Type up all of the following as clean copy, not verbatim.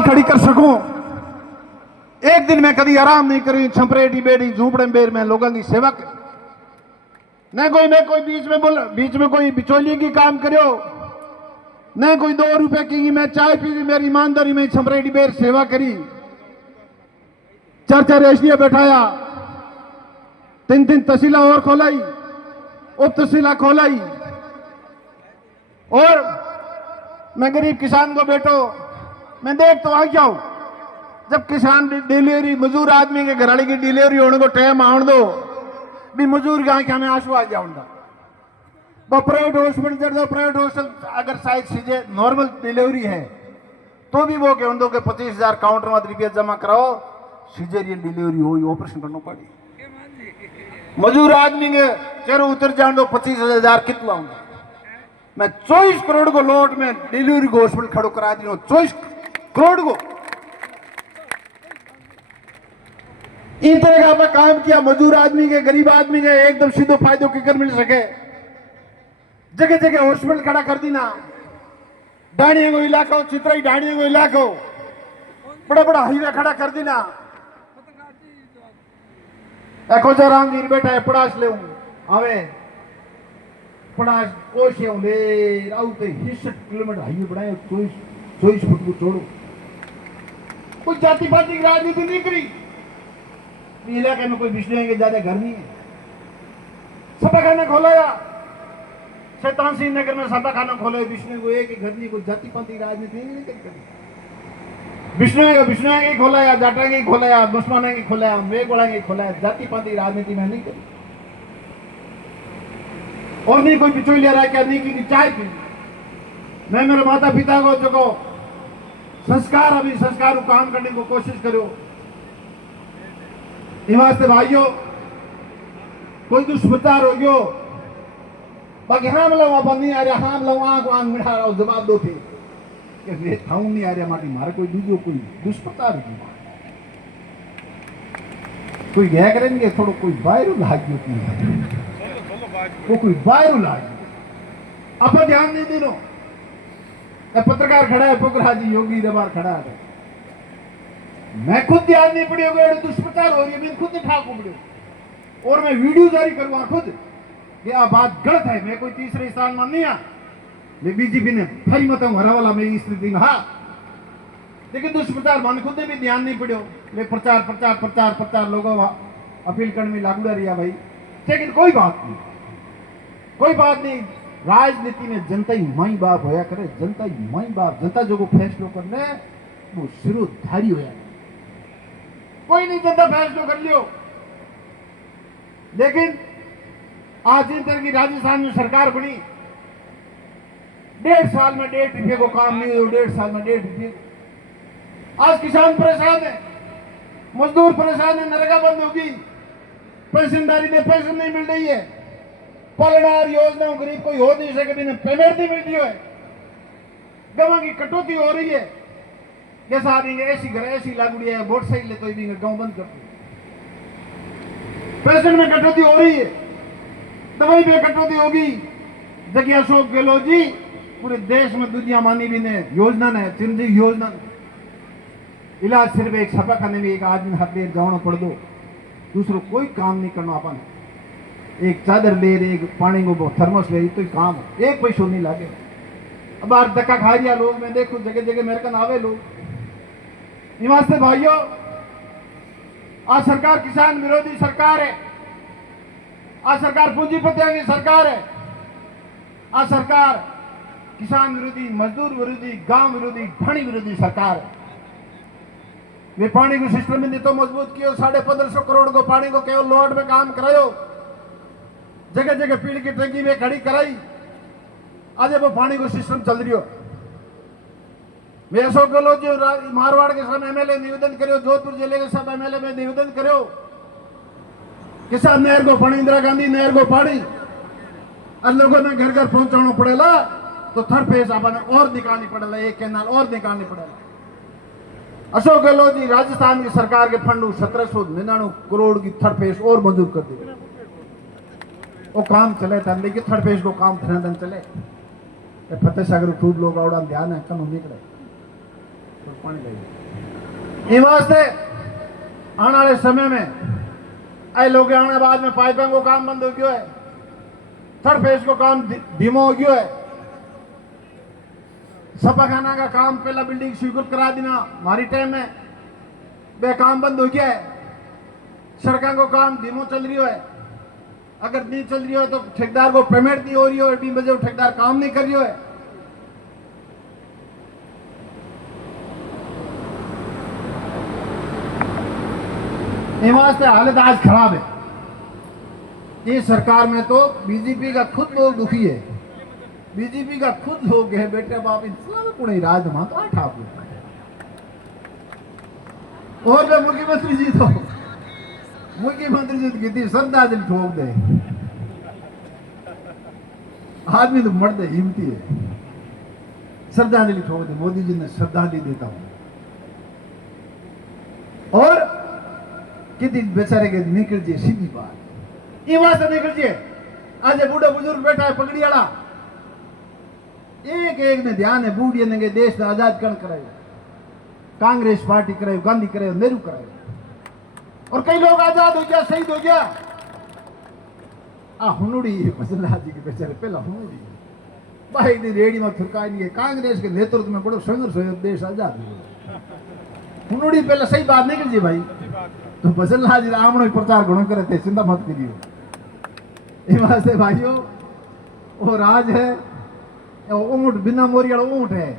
मिसाल खड़ी कर सकूं। एक दिन मैं कभी आराम नहीं करी, छपरेटी बेटी झूपड़े बेर में लोगों की सेवा कर, न कोई मैं कोई बीच में कोई बिचौलिए की काम करो, न कोई 2 रुपए की मैं चाय पी, मेरी ईमानदारी में छपरेटी बेर सेवा करी, 4 एसडिया बैठाया, 3 तहसीला और खोलाई, उप तहसीला खोलाई, और मैं गरीब किसान को बैठो मैं देख तो आ जाऊं। जब किसान डिलीवरी मजदूर आदमी के घराड़ी की डिलीवरी होने को टाइम आने दो भी, मजदूर की आंखें में आंसू आ जाऊंगा। वो प्राइवेट हॉस्पिटल दो, प्राइवेट हॉस्पिटल अगर शायद सीधे नॉर्मल डिलीवरी है तो भी वो कह दो कि 25,000 काउंटर में रुपया जमा कराओ, सीजेरियन डिलीवरी हुई ऑपरेशन करना पड़ी। मजदूर आदमी के चेहरे उतर जान दो, 25,000 कितना होंगे। मैं 24 करोड़ को लोट में डिलीवरी को हॉस्पिटल खड़ो करा दी, 24 करोड़ को इन तरह का आपने काम किया। मजदूर आदमी के, गरीब आदमी के एकदम सीधो फायदों की कर मिल सके। जगह जगह हॉस्पिटल खड़ा कर दी ना, डाणियों को इलाका, चित्राई डाणियों को इलाको, बड़ा बड़ा हाईवे खड़ा कर दी ना। खोजा राम जी बैठा है पड़ाश ले हमें पड़ाश कोशिश ले आउते 60 किलोमीटर हाईवे बनाए, 24 फुट को छोड़ो। कोई जाति पाति की राजनीति नहीं करी। इलाके में कोई विष्णु के ज्यादा घर नहीं है। सभा खाना खोलाया, शैतान सिंह नगर में सभा खाना खोले, विष्णु को एक घर नहीं, कोई जाति पाति की राजनीति नहीं करी। विष्णु के खोलाया, जाटा के खोलाया, मुसलमान के खोलाया, मेघवाड़ा के खोलाया, जाति पाति राजनीति में नहीं करी। और नहीं कोई बिचौलिया रह क्या नहीं की चाय पी। मैं मेरे माता पिता को जो संस्कार, अभी संस्कार को काम करने को कोशिश करो। वास्ते भाइयों कोई दुष्प्रचार हो गयो, बाकी हम लोग आप नहीं आ रहा, हम लोग आंख मिठा रहा जवाब दो थे कि थाऊ नहीं आ रहा माटी मारे कोई दूसरो कोई दुष्प्रचार की कोई गया करेंगे थोड़ा कोई वायरल लाग वो कोई वायरल लाग आप ध्यान नहीं देनो। पत्रकार खड़ा है पोखरा जी योगी दरबार खड़ा है, मैं खुद ध्यान नहीं पड़ी होगा, दुष्प्रचार हो रही है, मैं खुद नहीं ठाकू पड़ी और मैं वीडियो जारी करूंगा खुद कि आ बात गलत है। मैं कोई तीसरे स्थान में नहीं आ, मैं बीजेपी ने फरी मत हरा वाला मेरी स्थिति में, हाँ लेकिन दुष्प्रचार मान खुद भी ध्यान नहीं पड़ो। मैं प्रचार प्रचार प्रचार प्रचार लोगों अपील करने में लागू रहा भाई, लेकिन कोई बात नहीं, कोई बात नहीं। राजनीति में जनता ही माई बाप होया करे, जनता ही माई बाप, जनता जो को फैसलो करने वो सिरोधारी होया, कोई नहीं जनता फैसलो कर लियो। लेकिन आज इन तरह की राजस्थान में सरकार बनी, 1.5 साल में 1.5 रुपये को काम नहीं हुआ, 1.5 साल में 1.5 रुपये। आज किसान परेशान है, मजदूर परेशान है, नरेगा बंद होगी, पेंशनदारी में पेंशन नहीं मिल रही है, पलनार योजना गरीब कोई हो नहीं सके, पेमेंट नहीं मिल रही है, गवां की कटौती हो रही है। जैसा आदमी ऐसी घर ऐसी लागू है, वोट सही ले तो भी गांव बंद कर दिया, पेंशन में कटौती हो रही है, दवाई में कटौती होगी। जगह अशोक गहलोत जी पूरे देश में दुनिया मानी भी ने योजना ने, चिरंजीवी योजना ने, इलाज सिर्फ एक छपा खाने में एक आदमी हाथ ले जाना पड़ दो, दूसरों कोई काम नहीं करना अपन, एक चादर ले, एक पानी को थर्मस ले, तो काम एक पैसों नहीं लागे। अब बार धक्का खा दिया लोग, मैं देखो जगह जगह मेरे का नावे लोग। निवासी भाइयों, आज सरकार किसान विरोधी सरकार है, आज सरकार पूंजीपतियों की सरकार है, आज सरकार किसान विरोधी, मजदूर विरोधी, गांव विरोधी, धनी विरोधी सरकार है। वे पानी को सिस्टम में तो मजबूत किया, 1550 करोड़ को पानी को केवल लोड में काम करायो, जगह जगह पीड़ की टंकी में खड़ी कराई, आज वो पानी को सिस्टम चल रही हो। मैं अशोक गहलोत जी मारवाड़ के सब एमएलए निवेदन करो, जोधपुर जिले के सब एमएलए में निवेदन करो, किसान नहर को पानी, इंदिरा गांधी नहर को पानी और लोगों ने घर घर पहुंचाना पड़ेगा, तो थर्ड फेज आपने और निकालनी पड़ेगा, एक कैनाल और निकालनी पड़ेगा। अशोक गहलोत जी राजस्थान की सरकार के फंड 1799 करोड़ की थर्ड फेज और मंजूर कर दी, वो काम चले था, लेकिन थर्ड फेज को काम धन चले। फतेह सागर खूब लोग आवड़ा ध्यान है कम निकले, ये वास्ते आने वाले समय में ऐ लोग आने बाद में पाइपों को काम बंद हो गया है, थर्ड फेज को काम धीमो हो गया है, सफाखाना का काम पहला बिल्डिंग स्वीकृत करा देना हमारी टाइम में वे काम बंद हो गया है, सड़कों को काम धीमो चल रही है, अगर नहीं चल रही हो तो ठेकेदार को पेमेंट नहीं हो रही हो, टीम बजे ठेकेदार काम नहीं कर रही हो है। ये वास्ते हालत आज खराब है। ये सरकार में तो बीजेपी का खुद लोग दुखी है, बीजेपी का खुद लोग है बेटे बाप पुणे राज तो ठाकुर और मुख्यमंत्री जी तो कितनी श्रद्धांजलि ठोक दे, आदमी तो मर्द हिम्मती है, श्रद्धांजलि ठोक दे, मोदी जी ने श्रद्धांजलि देता हूं और कितनी बेचारे के निकल जाए सीधी बात ये वहां से निकल जाए। आज बूढ़ा बुजुर्ग बैठा है पगड़ी वाला, एक एक ने ध्यान है बूढ़ी ने देश में आजाद कौन कराए, कांग्रेस पार्टी कराए, गांधी कराए, नेहरू कराए और कई लोग आजाद हो गया, शहीद हो गया। हुनुड़ी भजनलाल जी के बेचारे पहला हुनुड़ी भाई ने रेडी में थुरकाई नहीं है, कांग्रेस के नेतृत्व में बड़ो संघर्ष हो देश आजाद हो। हुनुड़ी पहले सही बात निकल जी भाई, तो भजनलाल जी आमणो प्रचार घणो करे थे, चिंता मत करियो। ये वास्ते भाइयों वो राज है, ऊंट बिना मोरी वाला ऊंट है,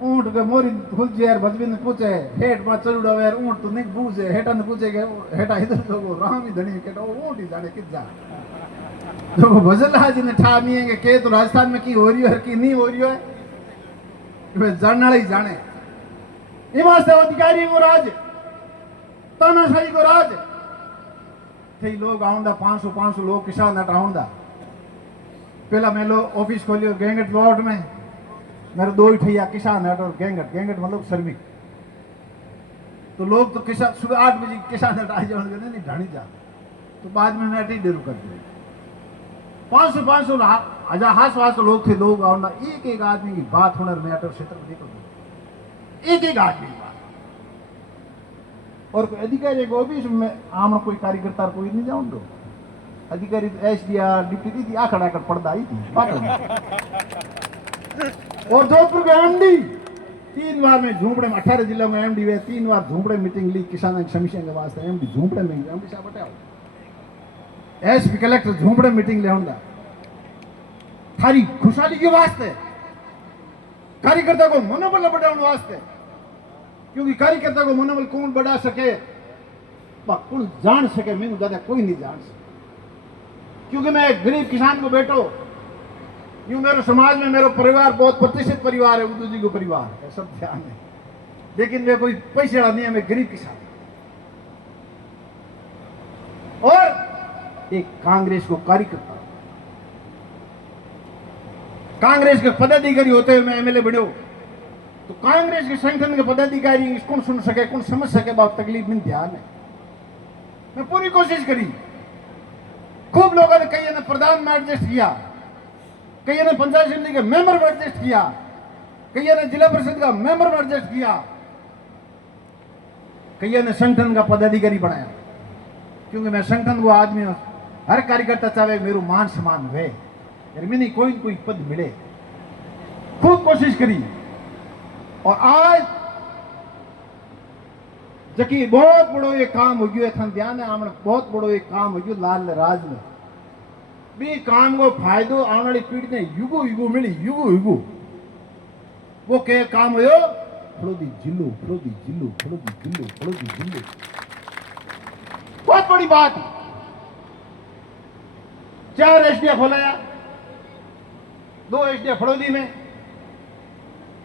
ऊंट के मोरी खुल यार भजबिन पूछे हेठ में चलुड़ा यार ऊंट तो नहीं पूछे, हेठा ने पूछे के हेठा इधर तो राम ही धनी के ऊंट ही जाने कित जा। तो भजनलाल जी ने ठा नहीं है के तो राजस्थान में की हो रही है की नहीं हो रही है, वे जानना ही जाने। ये वास्ते अधिकारी को राज, तानाशाही को राज थे लोग आउंदा 500 लोग किसान नट आउंदा। पहला मैं लो ऑफिस खोलियो गेंगट प्लॉट में, मेरे दो ही ठैया किसान हट और गेंगट, गेंगट मतलब श्रमिक। तो लोग तो किसान सुबह 8 बजे किसान हट आ जाओगे नहीं ढाणी जा, तो बाद में मैं अटी डेरू कर दिया। 500 हजार हास लोग थे, लोग आउंदा एक एक आदमी की बात होना में अटर क्षेत्र में निकल एक एक आदमी की बात और अधिकारी को भी में आम कोई कार्यकर्ता कोई नहीं जाऊं दो अधिकारी तो एसडीआर डिप्टी थी खड़ा कर पड़ता ही थी और जोधपुर के एमडी 3 बार में झूंपड़े में 18 जिलों में एमडी हुए 3 बार झूंपड़े मीटिंग ली किसान समस्या के वास्ते एमडी झूंपड़े में एमडी साहब बटाओ एसपी कलेक्टर झूंपड़े मीटिंग ले होंदा थारी खुशहाली के वास्ते कार्यकर्ता को मनोबल बढ़ाने वास्ते, क्योंकि कार्यकर्ता को मनोबल कौन बढ़ा सके कौन जान सके, मैं ज्यादा कोई नहीं जान सके। क्योंकि मैं एक गरीब किसान को बैठो यूं मेरे समाज में मेरा परिवार बहुत प्रतिष्ठित परिवार है, उर्दू जी को परिवार है, सब ध्यान है, लेकिन मैं कोई पैसे वाला नहीं है, मैं गरीब किसान। और एक कांग्रेस को कार्यकर्ता, कांग्रेस के पदाधिकारी होते हुए मैं एमएलए बने, तो कांग्रेस के संगठन के पदाधिकारी कौन सुन सके, कौन समझ सके बात तकलीफ में ध्यान है। मैं पूरी कोशिश करी, खूब लोगों ने कई ने प्रधान में एडजस्ट किया, कई ने पंचायत समिति के मेंबर में एडजस्ट किया, कई ने जिला परिषद का मेंबर में एडजस्ट किया, कई ने संगठन का पदाधिकारी बनाया, क्योंकि मैं संगठन को आदमी हूं, हर कार्यकर्ता चाहे मेरू मान सम्मान हुए, मैंने कोई पद मिले, खूब कोशिश करी। और आज जबकि बहुत बड़ो ये काम हो गयो है, ध्यान है आमने बहुत बड़ो एक काम हो गयो लाल राज में भी काम को फायदो आने वाली पीढ़ी ने युगो युगो मिली, युगो युगो वो के काम हो फड़ोदी जिल्लो फड़ोदी जिल्लो फड़ोदी जिल्लो फड़ोदी जिल्लो, बहुत बड़ी बात। 4 एसडीएफ खोलाया, 2 एसडीएफ फड़ोदी में,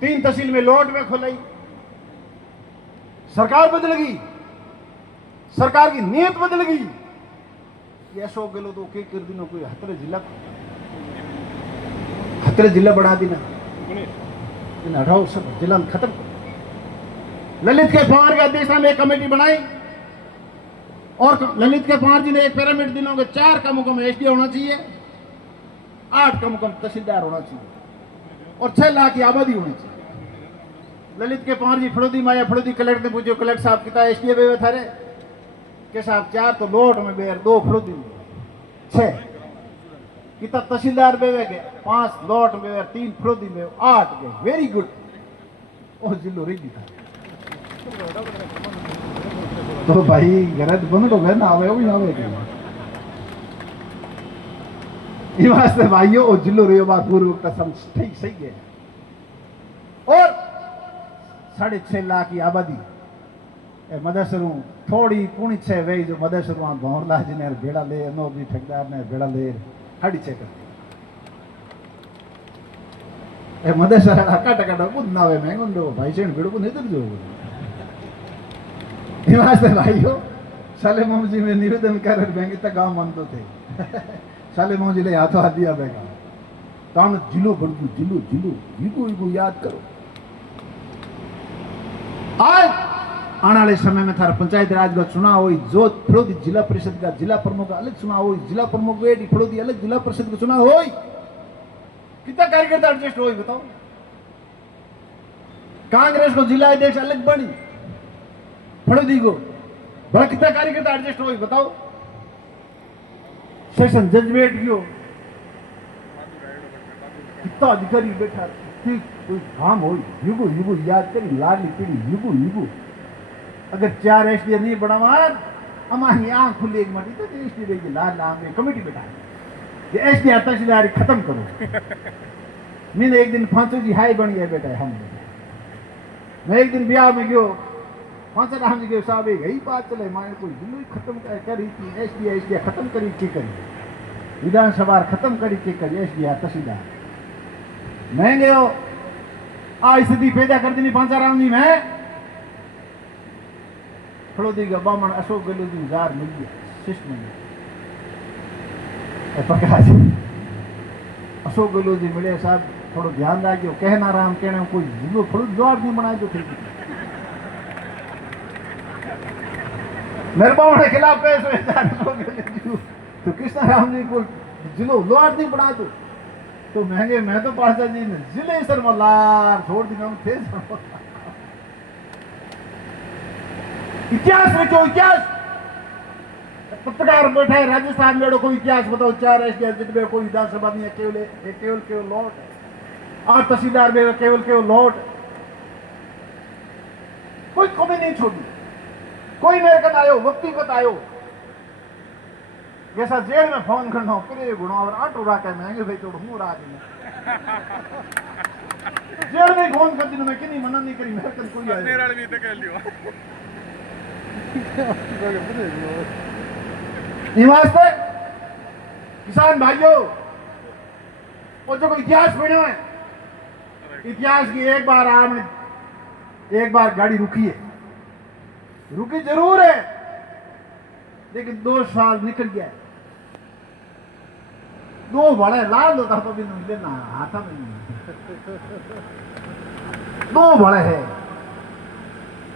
3 तहसील में लोट में खोलाई। सरकार बदल गई, सरकार की नीयत बदल गई। ऐसो गेलो तो के कर दिनो कोई हतरे जिला बढ़ा देना, इन 18 सब जिला खत्म। ललित के पवार के अध्यक्षता में एक कमेटी बनाई और ललित के पवार जी ने एक पिरामिड दिनों के 4 का मुकाम एसडी होना चाहिए, 8 का मुकाम तहसीलदार होना चाहिए और 6 लाख की आबादी होनी चाहिए। ललित के पांच जी फड़ोदी माया फड़ोदी कलेक्टर ने पूछो कलेक्टर साहब कितना एसडीए बेवे थारे के साहब 4 तो लोट में बेर 2 फड़ोदी में 6 कितना तहसीलदार बेवे के 5 लोट में बेर 3 फड़ोदी में 8 के वेरी गुड ओ जिलो रेडी था तो भाई गरज बन तो गए ना आवे वो आवे के ये वास्ते भाइयों ओ जिलो रे बात पूर्व का सम ठीक सही है और 6.5 लाख की आबादी मदसरू थोड़ी पुणी छे वे जो मदसरू भौरला जी ने भेड़ा ले नो भी ठेकेदार ने भेड़ा ले हड़ी छे कर ए मदसर हका टका कुछ ना वे महंगो दो भाई सेन भेड़ो को नहीं जो ये वास्ते भाइयों साले मोमजी में निवेदन कर बैंक तक गांव मन तो थे साले मोमजी ले हाथों हाथ दिया बेगा तान जिलो बड़कू जिलो जिलो इको इको याद करो आज आने वाले समय में थारा पंचायत राज का चुनाव हो जो फड़ोदी जिला परिषद का जिला प्रमुख का अलग चुनाव हो जिला प्रमुख वेटी फड़ोदी अलग जिला परिषद का चुनाव हो कितना कार्यकर्ता एडजस्ट हो बताओ कांग्रेस को जिला अध्यक्ष अलग बनी फड़ोदी को बड़ा कितना कार्यकर्ता एडजस्ट हो बताओ सेशन जजमेंट क्यों कितना अधिकारी बैठा ठीक कोई काम हो युगो युगो याद करी लाडली पीढ़ी युगो युगो अगर 4 एसडी नहीं बढ़ावार हमारी आंख खुली एक मटी तो एसडी देगी लाल नाम में कमेटी बैठा ये एसडी तहसीलदारी खत्म करो मैंने एक दिन फांसो जी हाई बनी है बेटा हम मैं एक दिन ब्याह में गयो फांसा राम जी के साहब यही बात चले माने कोई जिलो खत्म करी थी एसडी खत्म करी की करी विधानसभा खत्म करी की करी एसडी तहसीलदार मैं गयो आ स्थिति पैदा कर दी फांसा राम जी में फड़ोदी का बामण अशोक गहलोत जार मिल गया शिष्ट मिल गया प्रकाश अशोक गहलोत जी मिले साहब थोड़ा ध्यान रखियो कहना राम कहना कोई जिलो थोड़ा जवाब नहीं बनाए तो ठीक मेरे बामण के खिलाफ पेश हुए तो कृष्णा राम जी को जिलो लोहार नहीं बना तो महंगे मैं तो पासा जी ने जिले सर मल्लार छोड़ दी थे इतिहास में क्यों इतिहास पत्रकार बैठा है राजस्थान में कोई इतिहास बताओ 4 एसडी में कोई विधानसभा नहीं है केवल लौट और तहसीलदार में केवल लौट कोई कमी नहीं छोड़ी कोई मेरे कद आयो व्यक्तिगत आयो जैसा जेल में फोन करना फिर गुणा और आटो राके महंगे भाई तोड़ हूं रात में जेल में फोन कर दिन मैं कितनी मना नहीं करी मेरे कद कोई आयो मेरा भी तो कह लियो वास्ते किसान भाइयों और जो इतिहास पढ़े है इतिहास की एक बार गाड़ी रुकी जरूर है लेकिन 2 साल निकल गया 2 बड़े लाल होता तो भी नहीं लेना हाथा में नहीं 2 बड़े है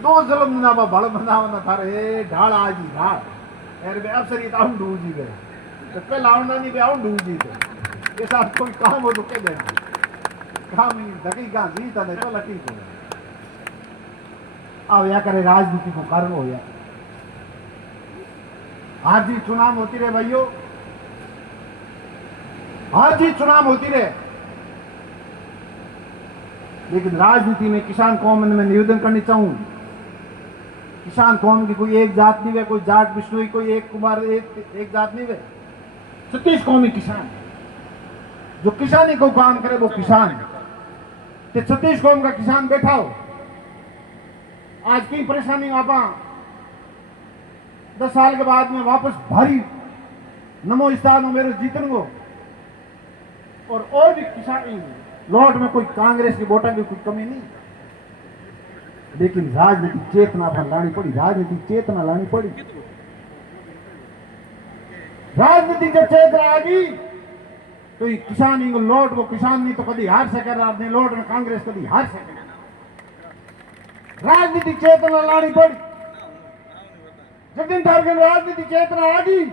2 जलम ना बड़ बनावना था रे ढाल आजी ढाल यार बे अफसर ये ताऊ डूजी गए तो पहले आउंडा नहीं बे आउं डूजी गए ये साहब कोई काम हो तो कह देना काम ही दकीका जीता नहीं तो लकी को अब या करे राजनीति को कारण हो या आज भी चुनाव होती रहे भाइयों आज भी चुनाव होती रहे लेकिन राजनीति में किसान कौम में मैं निवेदन करनी चाहूं किसान कौम की कोई एक जात नहीं है कोई जाट बिश्नोई कोई एक कुमार एक जात नहीं है 36 कौमी किसान जो किसानी को काम करे वो किसान 36 कौम का किसान बैठा हो आज की परेशानी आप 10 साल के बाद में वापस भारी नमो स्थान हो मेरे जीतन को और भी किसान लौट में कोई कांग्रेस की वोटा की कोई कमी नहीं लेकिन राजनीतिक चेतना पर लानी पड़ी राजनीतिक चेतना लानी पड़ी राजनीतिक जब चेतना आ गई तो ये किसान को लौट वो किसान नहीं तो कभी हार सके नहीं लौट में कांग्रेस कभी हार सके राजनीतिक चेतना लानी पड़ी जगदीन ठाकरे राजनीतिक चेतना आ गई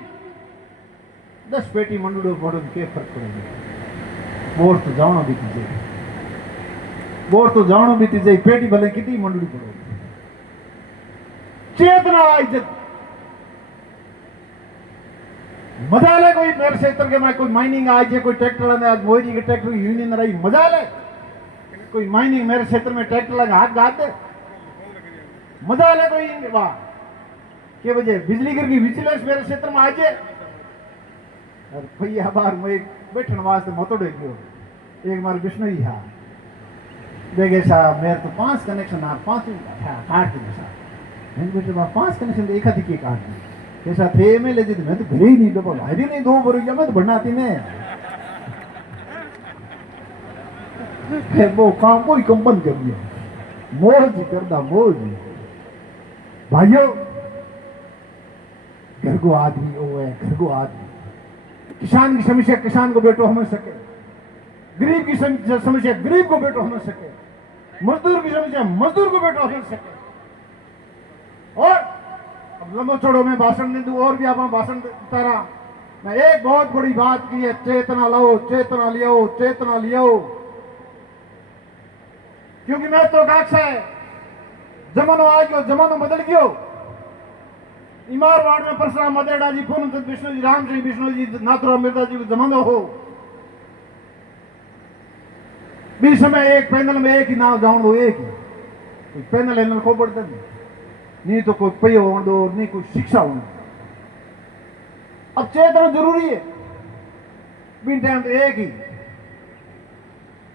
10 पेटी मंडूडो पड़ो के फर्क पड़ेगा वोट तो जाओ भी कीजिए वोट तो जानो भी थी जाई पेटी भले कितनी मंडली पड़ो चेतना आई जब मजा ले कोई मेरे क्षेत्र के में कोई माइनिंग आज है कोई ट्रैक्टर ने आज मोदी के ट्रैक्टर की यूनियन रही मजा ले कोई माइनिंग मेरे क्षेत्र में ट्रैक्टर लगा हाथ गाद दे मजा ले कोई वाह के वजह बिजली गिर की विजिलेंस मेरे क्षेत्र में आज है और भैया बार में एक बैठने वास्ते मतोड़ गयो एक बार विष्णु ही हा देखे साहब मेरे तो 5 कनेक्शन आ 5 काट दिए साहब मैंने बेटे 5 कनेक्शन एक हाथी के काट दिए ऐसा थे में ले जी मैं तो घर ही नहीं दबा हरी नहीं 2 बरु मैं तो बनाती ने वो काम कोई कंपन कर दिया मौज करदा मौज भाइयों घर को आदमी वो है घर को आदमी किसान की समस्या किसान को बेटो समझ सके गरीब की समस्या गरीब को बेटो समझ सके मजदूर की समस्या मजदूर को बेटो समझ सके और अब लंबो छोड़ो मैं भाषण दे दूं और भी आप भाषण देता रहा मैं एक बहुत बड़ी बात की है चेतना लाओ चेतना लियो चेतना लियो क्योंकि मैं तो काक्षा है जमानो आ गयो जमानो बदल गयो इमार वार्ड में परशुराम मदेड़ा जी पूर्ण विष्णु जी राम सिंह विष्णु जी नाथुराम मिर्जा जी को जमानो हो बीच समय एक पैनल में एक ही नाव जाऊं वो एक ही पैनल है को पड़ता नहीं तो कोई पे हो दो नहीं कोई शिक्षा हो अब चेतना जरूरी है बिन टाइम तो एक ही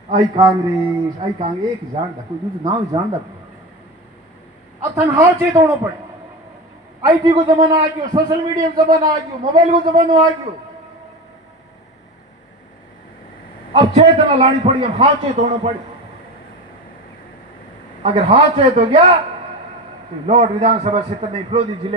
आई कांग्रेस एक ही जानता कोई दूसरा नाम जानता अब तनहा चेत होना पड़े आईटी को जमाना आ गयो सोशल मीडिया को जमाना आ गयो मोबाइल को जमाना आ गयो अब चेतना लानी पड़ी हम हाथ चेत होना पड़े अगर हाथ चेत हो गया तो लॉर्ड विधानसभा क्षेत्र नहीं फिरोजी जिले